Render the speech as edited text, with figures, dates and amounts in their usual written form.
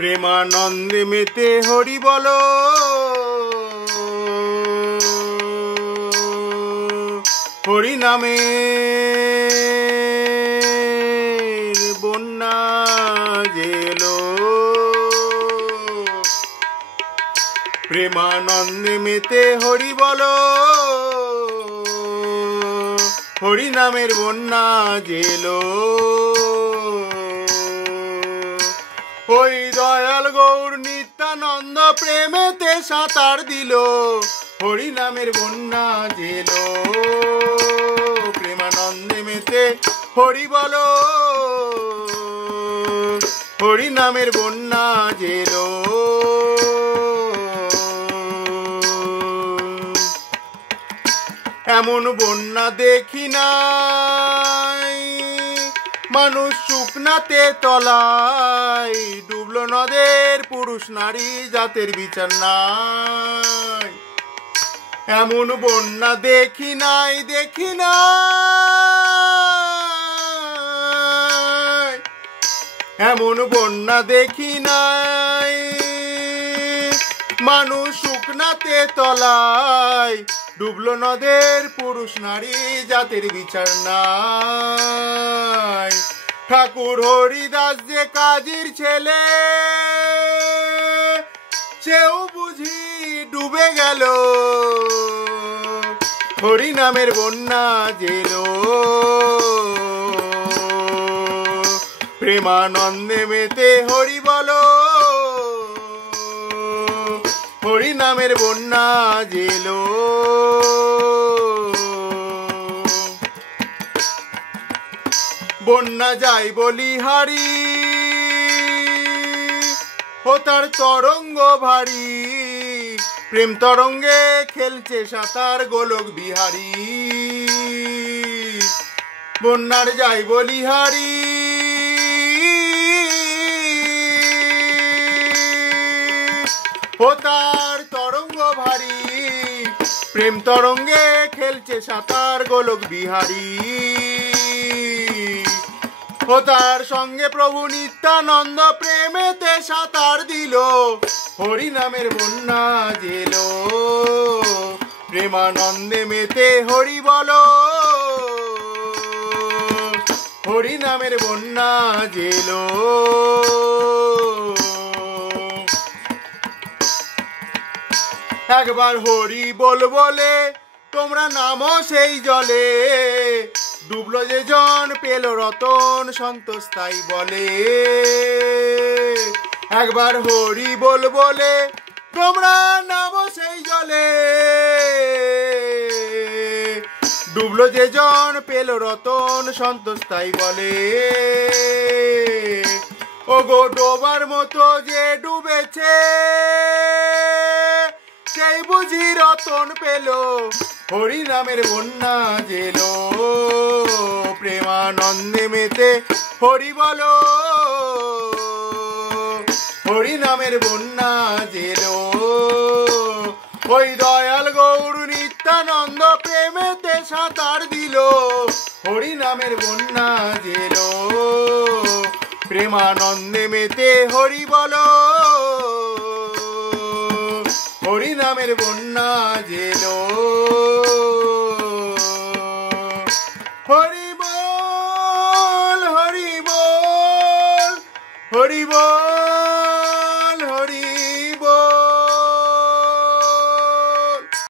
প্রেমানন্দে মেতে হরি বলো, হরি নামে বন্যা জেলো। প্রেমানন্দে মেতে হরি বলো, হরি নামের বন্যা জেলো। ওই দয়াল গৌর নিত্যানন্দ প্রেমেতে সাঁতার দিল, হরি নামের বন্যা জেলো। প্রেমানন্দে মেতে হরি বলো, হরি নামের বন্যা জেলো। এমন বন্যা দেখি নাই, মানুষ শুকনাতে তলায় ডুবলো নদের, পুরুষ নারী জাতের বিচার নাই। এমন বন্যা দেখি নাই, দেখি নাই, এমন বন্যা দেখি নাই, মানুষ শুকনাতে তলায় ডুবলো নদের, পুরুষ নারী জাতের বিচার নাই। ঠাকুর হরিদাস যে কাজীর ছেলে, সেও বুঝি ডুবে গেল, হরি নামের বন্যা জেলো। প্রেমানন্দে মেতে হরি বলো, হরি নামের বন্যা জেলো। বন্যা যাই বলিহারি, ও তার তরঙ্গ ভারী, প্রেম তরঙ্গে খেলছে সাঁতার গোলক বিহারী। বন্যার যাই বলিহারি, ও তার তরঙ্গ ভারী, প্রেম তরঙ্গে খেলছে সাঁতার গোলক বিহারী। ও তার সঙ্গে প্রভু নিত্যানন্দ প্রেমেতে সাঁতার দিল, হরি নামের বন্যা জেলো। প্রেমানন্দে মেতে হরি বলো, হরি নামের বন্যা জেলো। একবার হরি বল বলে তোমরা নামো সেই জলে, ডুবলো যে জন পেল রতন সন্তোষ তাই বলে। একবার হরি বল বলে তোমরা নামো সেই জলে, ডুবলো যে জন পেল রতন সন্তোষ তাই বলে। ও গো ডোবার মতো যে ডুবেছে, সেই বুঝি রতন পেল, হরি নামের বন্যা জেলো। প্রেমানন্দে মেতে হরি বলো, হরি নামের বন্যা জেলো। ওই দয়াল গৌর নিত্যানন্দ প্রেমেতে সাঁতার দিল, হরি নামের বন্যা জেলো। প্রেমানন্দে মেতে হরি বলো, হরি নামের বন্যা জেলো। হরি বল, হরি বল, হরি বল।